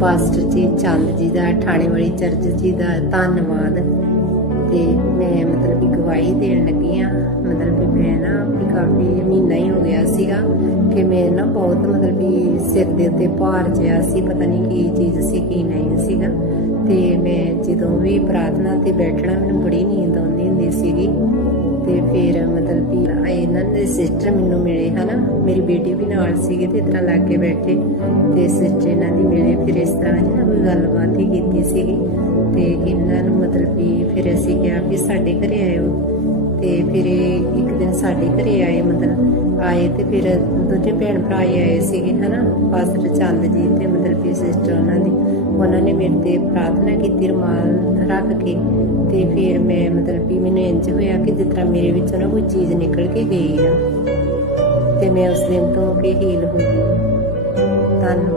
Pastor ਜੀ, ਚੰਦ ਜੀ ਦਾ ਠਾਣੇ ਵਾਲੀ church ਜੀ ਦਾ ਧੰਨਵਾਦ। ਤੇ ਮੈਂ ਮਤਲਬ ਕਿ ਗਵਾਹੀ ਦੇਣ ਲੱਗੀ ਆ। ਮਤਲਬ ਕਿ ਮੈਂ ਨਾ ਵੀ ਕਾਫੀ ਮਹੀਨਾ ਹੀ ਹੋ ਗਿਆ ਸੀਗਾ ਕਿ ਮੈਂ ਨਾ ਬਹੁਤ ਮਤਲਬ ਕਿ ਸਿਰ ਦੇ ਉੱਤੇ ਭਾਰ ਜਿਹਾ ਸੀ, ਪਤਾ ਨਹੀਂ ਕੀ ਚੀਜ਼ ਸੀ, ਕੀ ਨਹੀਂ ਸੀਗਾ। ਤੇ ਮੈਂ ਜਦੋਂ ਵੀ ਪ੍ਰਾਰਥਨਾ ਤੇ ਬੈਠਣਾ, ਮੈਨੂੰ ਬੜੀ ਨੀਂਦ ਆਉਂਦੀ ਹੁੰਦੀ ਸੀਗੀ। ਕਿ ਦੇ ਸਿਸਟਰ ਮੈਨੂੰ ਮਿਲੇ, ਹਨਾ? ਮੇਰੀ ਬੇਟੀ ਵੀ ਨਾਲ ਸੀਗੇ ਤੇ ਇਸ ਤਰ੍ਹਾਂ ਲੱਗ ਕੇ ਬੈਠੇ ਤੇ ਸਿਸਟਰ ਇਹਨਾਂ ਦੀ ਮਿਲੇ। ਫਿਰ ਇਸ ਤਰ੍ਹਾਂ ਜੀ ਨਾ ਕੋਈ ਗੱਲਬਾਤ ਹੀ ਕੀਤੀ ਸੀਗੀ ਤੇ ਇਹਨਾਂ ਨੂੰ ਮਤਲਬ ਕਿ ਫਿਰ ਅਸੀਂ ਕਿਹਾ ਵੀ ਸਾਡੇ ਘਰੇ ਆਇਓ। ਤੇ ਫਿਰ ਇੱਕ ਦਿਨ ਸਾਡੇ ਘਰੇ ਆਏ, ਮਤਲਬ ਆਏ ਤੇ ਫਿਰ ਦੂਜੇ ਭੈਣ ਭਰਾ ਆਏ ਸੀਗੇ, ਹਨਾ? ਪਾਸਟਰ ਚੰਦ ਜੀ ਤੇ ਮਤਲਬ ਕਿ ਸਿਸਟਰ ਉਹਨਾਂ ਦੀ। ਉਹਨਾਂ ਨੇ ਮੇਰੇ ਤੇ ਪ੍ਰਾਰਥਨਾ ਕੀਤੀ, ਰੁਮਾਲ ਰੱਖ ਕੇ ਤੇ ਫਿਰ ਮੈਂ ਮਤਲਬ ਕਿ ਮੈਨੂੰ ਇੰਜ ਹੋਇਆ ਕਿ ਜਿਸ ਤਰ੍ਹਾਂ ਮੇਰੇ ਵਿੱਚੋਂ ਨਾ ਕੋਈ ਚੀਜ਼ ਨਿਕਲ ਕੇ ਗਈ ਆ। ਤੇ ਮੈਂ ਉਸ ਦਿਨ ਤੋਂ ਕਿ ਹੀਲ ਹੋ ਗਈ। ਧੰਨਵਾਦ।